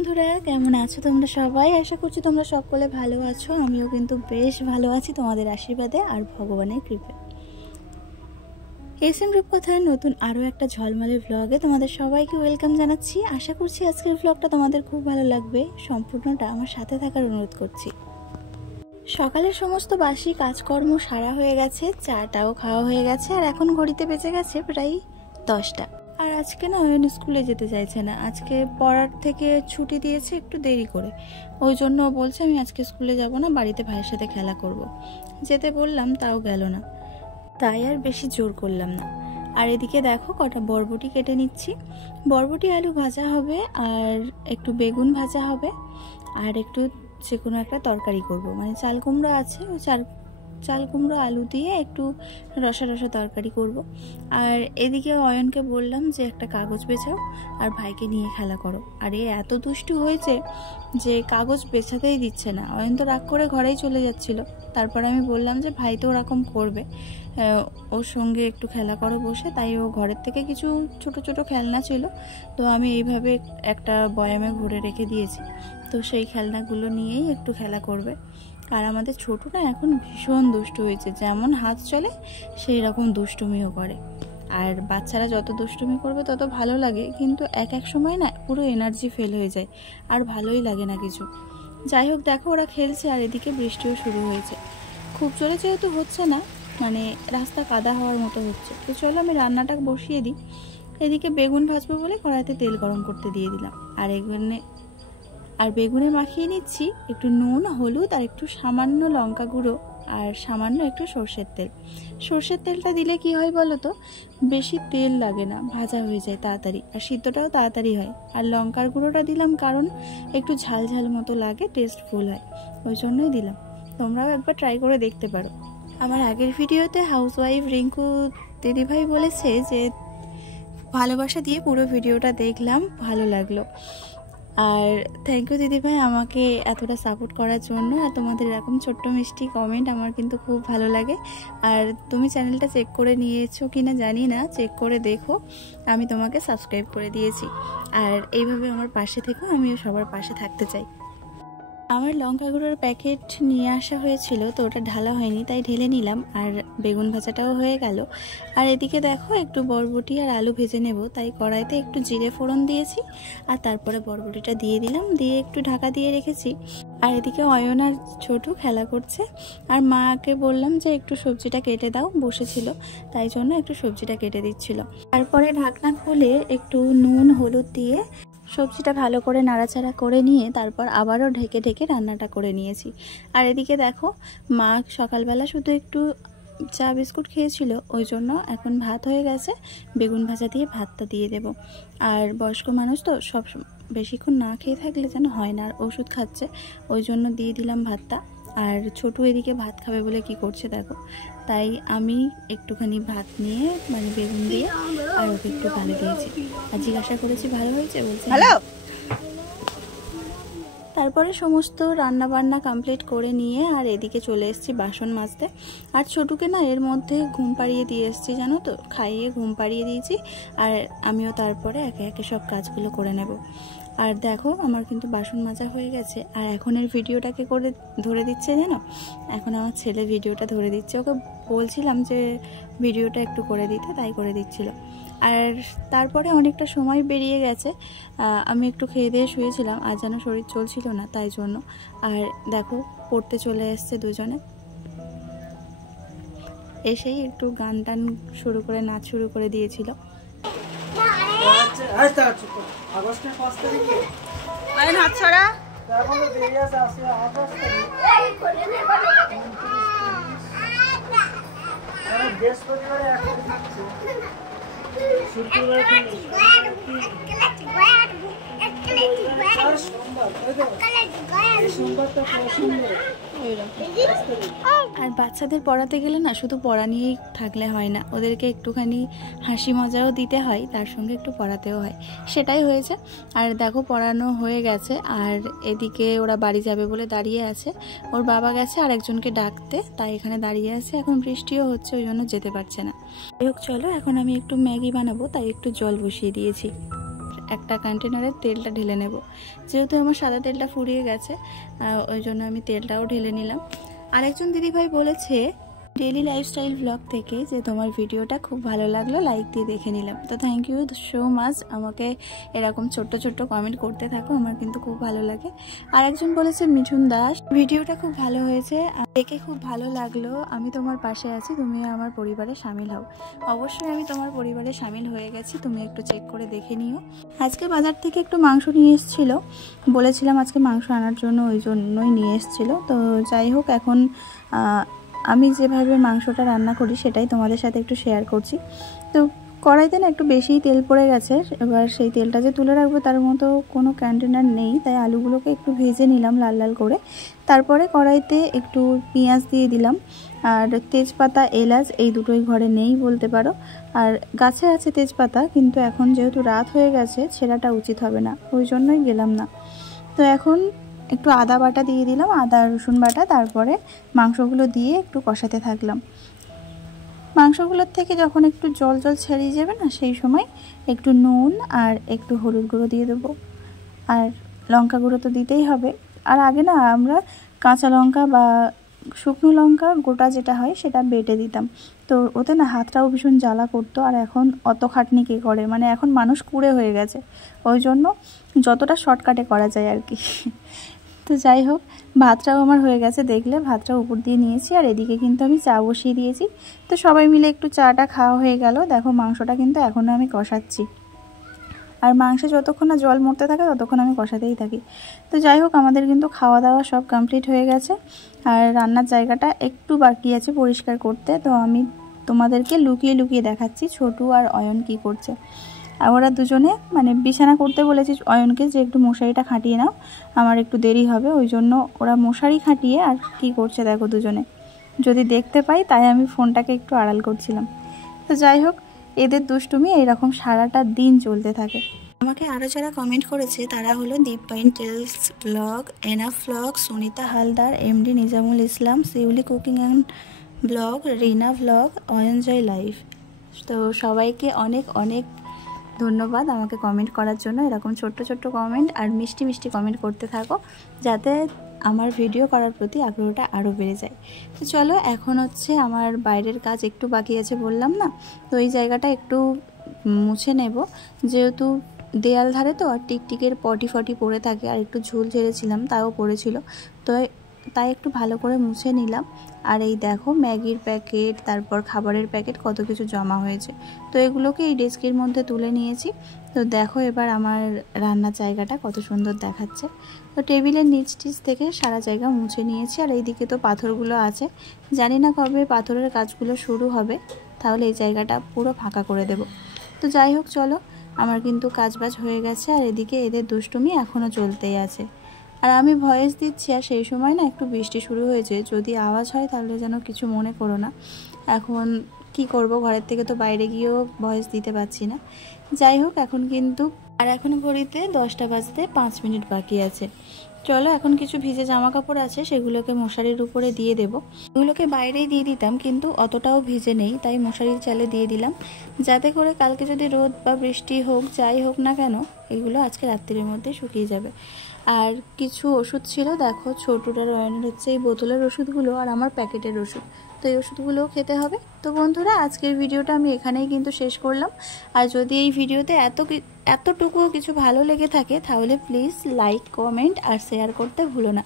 বন্ধুরা, কেমন আছো তোমরা সবাই? আশা করছি তোমরা সকলে ভালো আছো। আমিও কিন্তু বেশ ভালো আছি তোমাদের আশীর্বাদে আর ভগবানের কৃপায়। এসএম রূপকথার নতুন আরও একটা ঝলমলে ভ্লগে তোমাদের সবাইকে ওয়েলকাম জানাচ্ছি। আশা করছি আজকের ভ্লগটা তোমাদের খুব ভালো লাগবে। সম্পূর্ণটা আমার সাথে থাকার অনুরোধ করছি। সকালের সমস্ত বাসি কাজকর্ম সারা হয়ে গেছে, চাটাও খাওয়া হয়ে গেছে, আর এখন ঘড়িতে বেজে গেছে প্রায় 10টা। আর আজকে না অয়ন স্কুলে যেতে চাইছে না। আজকে পড়ার থেকে ছুটি দিয়েছে একটু দেরি করে, ওই জন্য বলছে আমি আজকে স্কুলে যাব না, বাড়িতে ভাইয়ের সাথে খেলা করব। যেতে বললাম তাও গেল না, তাই আর বেশি জোর করলাম না। আর এদিকে দেখো কটা বরবটি কেটে নিচ্ছি। বরবটি আলু ভাজা হবে, আর একটু বেগুন ভাজা হবে, আর একটু যে কোনো একটা তরকারি করব। মানে চাল কুমড়ো আছে, ওই চাল কুমড়ো আলু দিয়ে একটু রসা রসা তরকারি করব। আর এদিকে অয়নকে বললাম যে একটা কাগজ বেছাও আর ভাইকে নিয়ে খেলা করো। আর এ এত দুষ্টু হয়েছে যে কাগজ বেছাতেই দিচ্ছে না। অয়ন তো রাগ করে ঘরেই চলে যাচ্ছিল। তারপর আমি বললাম যে ভাই তো ওরকম করবে, ওর সঙ্গে একটু খেলা করো বসে। তাই ও ঘরের থেকে কিছু ছোট ছোট খেলনা ছিল, তো আমি এইভাবে একটা বয়ামে ভরে রেখে দিয়েছি। তো সেই খেলনাগুলো নিয়েই একটু খেলা করবে। আর আমাদের ছোট না এখন ভীষণ দুষ্টু হয়েছে, যেমন হাত চলে সেই রকম দুষ্টুমিও করে। আর বাচ্চারা যত দুষ্টুমি করবে তত ভালো লাগে, কিন্তু এক এক সময় না পুরো এনার্জি ফেল হয়ে যায়, আর ভালোই লাগে না কিছু। যাই হোক, দেখো ওরা খেলছে, আর এদিকে বৃষ্টিও শুরু হয়েছে। খুব জোরে যেহেতু হচ্ছে না, মানে রাস্তা কাদা হওয়ার মতো হচ্ছে। তো চলো আমি রান্নাটা বসিয়ে দিই। এদিকে বেগুন ভাজবো বলে কড়াইতে তেল গরম করতে দিয়ে দিলাম। আর বেগুনে মাখিয়ে নিচ্ছি একটু নুন, হলুদ, আর একটু সামান্য লঙ্কা গুঁড়ো, আর সামান্য একটু সর্ষের তেল। সর্ষের তেলটা দিলে কি হয় বলো তো, বেশি তেল লাগে না, ভাজা হয়ে যায় তাড়াতাড়ি, আর সিদ্ধটাও তাড়াতাড়ি হয়। আর লঙ্কার গুঁড়োটা দিলাম কারণ একটু ঝাল ঝাল মতো লাগে, টেস্টফুল হয়, ওই জন্যই দিলাম। তোমরাও একবার ট্রাই করে দেখতে পারো। আমার আগের ভিডিওতে হাউসওয়াইফ রিঙ্কু দিদিভাই বলেছে যে ভালোবাসা দিয়ে পুরো ভিডিওটা দেখলাম, ভালো লাগলো। আর থ্যাংক ইউ দিদিভাই আমাকে এতটা সাপোর্ট করার জন্য। আর তোমাদের এরকম ছোট্ট মিষ্টি কমেন্ট আমার কিন্তু খুব ভালো লাগে। আর তুমি চ্যানেলটা চেক করে নিয়েছো কিনা জানি না, চেক করে দেখো, আমি তোমাকে সাবস্ক্রাইব করে দিয়েছি। আর এইভাবে আমার পাশে থেকো, আমিও সবার পাশে থাকতে চাই। আমার লঙ্কা গুঁড়োর প্যাকেট নিয়ে আসা হয়েছিল, তো ওটা ঢালা হয়নি, তাই ঢেলে নিলাম। আর বেগুন ভাজাটাও হয়ে গেল। আর এদিকে দেখো একটু বরবটি আর আলু ভেজে নেব, তাই কড়াইতে একটু জিরে ফোড়ন দিয়েছি, আর তারপরে বরবটিটা দিয়ে দিলাম, দিয়ে একটু ঢাকা দিয়ে রেখেছি। আর এদিকে অয়ন আর ছোটু খেলা করছে, আর মাকে বললাম যে একটু সবজিটা কেটে দাও, বসেছিল তাই জন্য একটু সবজিটা কেটে দিচ্ছিল। তারপরে ঢাকনা খুলে একটু নুন হলুদ দিয়ে সবজিটা ভালো করে নাড়াচাড়া করে নিয়ে তারপর আবারও ঢেকে ঢেকে রান্নাটা করে নিয়েছি। আর এদিকে দেখো মা সকালবেলা শুধু একটু চা বিস্কুট খেয়েছিল, ওই জন্য এখন ভাত হয়ে গেছে, বেগুন ভাজা দিয়ে ভাতটা দিয়ে দেব। আর বয়স্ক মানুষ তো সব বেশিক্ষণ না খেয়ে থাকলে যেন হয় না, আর ওষুধ খাচ্ছে, ওই জন্য দিয়ে দিলাম ভাতটা। আর ছোটু এদিকে ভাত খাবে বলে কি করছে দেখো, তাই আমি একটুখানি ভাত নিয়ে মানে বেগুন দিয়ে আর ওকে একটু গালে দিয়েছি। আর জিজ্ঞাসা করেছি ভালো হয়েছে, বলছে ভালো। তারপরে সমস্ত রান্না বান্না কমপ্লিট করে নিয়ে আর এদিকে চলে এসেছি বাসন মাজতে। আর ছোটুকে না এর মধ্যে ঘুম পাড়িয়ে দিয়ে এসেছি, জানো তো, খাইয়ে ঘুম পাড়িয়ে দিয়েছি। আর আমিও তারপরে একে একে সব কাজগুলো করে নেব। আর দেখো আমার কিন্তু বাসন মাজা হয়ে গেছে। আর এখন এর ভিডিওটাকে করে ধরে দিচ্ছে জানো, এখন আমার ছেলে ভিডিওটা ধরে দিচ্ছে। ওকে বলছিলাম যে ভিডিওটা একটু করে দিতে, তাই করে দিচ্ছিল। আর তারপরে অনেকটা সময় বেরিয়ে গেছে, আমি একটু খেয়ে দিয়ে শুয়েছিলাম, আর যেন শরীর চলছিল না তাই জন্য। আর দেখো পড়তে চলে এসছে দুজনে, এসেই একটু গান টান শুরু করে নাচ শুরু করে দিয়েছিল। আর বাচ্চাদের পড়াতে গেলে না শুধু পড়া নিয়েই থাকলে হয় না, ওদেরকে একটুখানি হাসি মজাও দিতে হয়, তার সঙ্গে একটু পড়াতেও হয়, সেটাই হয়েছে। আর দেখো পড়ানো হয়ে গেছে। আর এদিকে ওরা বাড়ি যাবে বলে দাঁড়িয়ে আছে, ওর বাবা গেছে আর একজনকে ডাকতে, তাই এখানে দাঁড়িয়ে আছে। এখন বৃষ্টিও হচ্ছে, ওই জন্য যেতে পারছে না। যাই হোক চলো, এখন আমি একটু ম্যাগি বানাবো, তাই একটু জল বসিয়ে দিয়েছি। একটা কন্টেনারে তেলটা ঢেলে নেব। যেহেতু আমার সাদা তেলটা ফুরিয়ে গেছে, ওই জন্য আমি তেলটাও ঢেলে নিলাম। আরেকজন দিদিভাই বলেছে ডেইলি লাইফস্টাইল ব্লগ থেকে যে তোমার ভিডিওটা খুব ভালো লাগলো, লাইক দিয়ে দেখে নিলাম। তো থ্যাংক ইউ সো মাচ, আমাকে এরকম ছোট্ট ছোট্ট কমেন্ট করতে থাকো, আমার কিন্তু খুব ভালো লাগে। আর একজন বলেছে মিঠুন দাস, ভিডিওটা খুব ভালো হয়েছে, দেখে খুব ভালো লাগলো, আমি তোমার পাশে আছি, তুমি আমার পরিবারে সামিল হও। অবশ্যই আমি তোমার পরিবারে সামিল হয়ে গেছি, তুমি একটু চেক করে দেখে নিও। আজকে বাজার থেকে একটু মাংস নিয়ে এসেছিলো, বলেছিলাম আজকে মাংস আনার জন্য, ওই জন্যই নিয়ে এসেছিলো। তো যাই হোক, এখন আমি যেভাবে মাংসটা রান্না করি সেটাই তোমাদের সাথে একটু শেয়ার করছি। তো কড়াইতে না একটু বেশিই তেল পড়ে গেছে, এবার সেই তেলটা যে তুলে রাখবো তার মতো কোনো কন্টেনার নেই, তাই আলুগুলোকে একটু ভেজে নিলাম লাল লাল করে। তারপরে কড়াইতে একটু পেঁয়াজ দিয়ে দিলাম, আর তেজপাতা এলাচ এই দুটোই ঘরে নেই বলতে পারো, আর গাছে আছে তেজপাতা, কিন্তু এখন যেহেতু রাত হয়ে গেছে ছেঁড়াটা উচিত হবে না, ওই জন্যই গেলাম না। তো এখন একটু আদা বাটা দিয়ে দিলাম, আদা রসুন বাটা, তারপরে মাংসগুলো দিয়ে একটু কষাতে থাকলাম। মাংসগুলোর থেকে যখন একটু জল জল ছেড়িয়ে যাবে না, সেই সময় একটু নুন আর একটু হলুদ গুঁড়ো দিয়ে দেবো, আর লঙ্কা গুঁড়ো তো দিতেই হবে। আর আগে না আমরা কাঁচা লঙ্কা বা শুকনো লঙ্কা গোটা যেটা হয় সেটা বেটে দিতাম, তো ওতে না হাতটাও ভীষণ জ্বালা করতো। আর এখন অত খাটনি কে করে, মানে এখন মানুষ কুঁড়ে হয়ে গেছে, ওই জন্য যতটা শর্টকাটে করা যায় আর কি। তো যাই হোক, ভাতটাও আমার হয়ে গেছে, দেখলে ভাতটা উপর দিয়ে নিয়েছি, আর এদিকে কিন্তু আমি চা বসিয়ে দিয়েছি। তো সবাই মিলে একটু চাটা খাওয়া হয়ে গেল। দেখো মাংসটা কিন্তু এখনও আমি কষাচ্ছি, আর মাংসে যতক্ষণ না জল মরতে থাকে ততক্ষণ আমি কষাতেই থাকি। তো যাই হোক, আমাদের কিন্তু খাওয়া দাওয়া সব কমপ্লিট হয়ে গেছে, আর রান্নার জায়গাটা একটু বাকি আছে পরিষ্কার করতে। তো আমি তোমাদেরকে লুকিয়ে লুকিয়ে দেখাচ্ছি ছোটু আর অয়ন কি করছে। আর ওরা দুজনে মানে বিছানা করতে বলেছি অয়নকে যে একটু মশারিটা খাটিয়ে নাও, আমার একটু দেরি হবে, ওই জন্য ওরা মশারি খাটিয়ে আর কি করছে দেখো দুজনে, যদি দেখতে পাই, তাই আমি ফোনটাকে একটু আড়াল করছিলাম। তো যাই হোক, এদের দুষ্টুমি এইরকম সারাটা দিন চলতে থাকে। আমাকে আরও যারা কমেন্ট করেছে তারা হলো দীপাইন tales blog, enough blog, Sunita Haldar, MD Nizamul Islam, Shiuli cooking and blog, Rina blog, Ayanjoy life. তো সবাইকে অনেক অনেক ধন্যবাদ আমাকে কমেন্ট করার জন্য। এরকম ছোট্ট ছোট্ট কমেন্ট আর মিষ্টি মিষ্টি কমেন্ট করতে থাকো, যাতে আমার ভিডিও করার প্রতি আগ্রহটা আরও বেড়ে যায়। তো চলো, এখন হচ্ছে আমার বাইরের কাজ একটু বাকি আছে বললাম না, তো এই জায়গাটা একটু মুছে নেব, যেহেতু দেয়াল ধারে তো আর টিকটিকের পটি ফটি পড়ে থাকে, আর একটু ঝুল ঝেড়েছিলাম তাও পড়েছিল, তো তাই একটু ভালো করে মুছে নিলাম। আর এই দেখো ম্যাগির প্যাকেট, তারপর খাবারের প্যাকেট, কত কিছু জমা হয়েছে, তো এগুলোকে এই ডেস্কের মধ্যে তুলে নিয়েছি। তো দেখো এবার আমার রান্নার জায়গাটা কত সুন্দর দেখাচ্ছে। তো টেবিলের নিচ টিচ থেকে সারা জায়গা মুছে নিয়েছি, আর এইদিকে তো পাথরগুলো আছে, জানি না কবে পাথরের কাজগুলো শুরু হবে, তাহলে এই জায়গাটা পুরো ফাঁকা করে দেব। তো যাই হোক চলো, আমার কিন্তু কাজবাজ হয়ে গেছে, আর এদিকে এদের দুষ্টুমি এখনও চলতেই আছে। আর আমি ভয়েস দিচ্ছি, আর সেই সময় না একটু বৃষ্টি শুরু হয়েছে, যদি আওয়াজ হয় তাহলে যেন কিছু মনে করো না। এখন কি করব, ঘরের থেকে তো বাইরে গিয়েও ভয়েস দিতে পারছি না। যাই হোক, এখন কিন্তু আর এখন ঘড়িতে 10টা বাজতে 5 মিনিট বাকি আছে। চলো, এখন কিছু ভিজে জামা কাপড় আছে, সেগুলোকে মশারির উপরে দিয়ে দেব। এগুলোকে বাইরেই দিয়ে দিতাম, কিন্তু অতটাও ভিজে নেই, তাই মশারির চালে দিয়ে দিলাম, যাতে করে কালকে যদি রোদ বা বৃষ্টি হোক, যাই হোক না কেন, এগুলো আজকে রাত্রির মধ্যে শুকিয়ে যাবে। আর কিছু ওষুধ ছিল, দেখো ছোটুটার অয়নের হচ্ছে এই বোতলের ওষুধগুলো, আর আমার প্যাকেটের ওষুধ, তো এই ওষুধগুলোও খেতে হবে। তো বন্ধুরা, আজকের ভিডিওটা আমি এখানেই কিন্তু শেষ করলাম। আর যদি এই ভিডিওতে এতটুকুও কিছু ভালো লেগে থাকে, তাহলে প্লিজ লাইক, কমেন্ট আর শেয়ার করতে ভুলো না।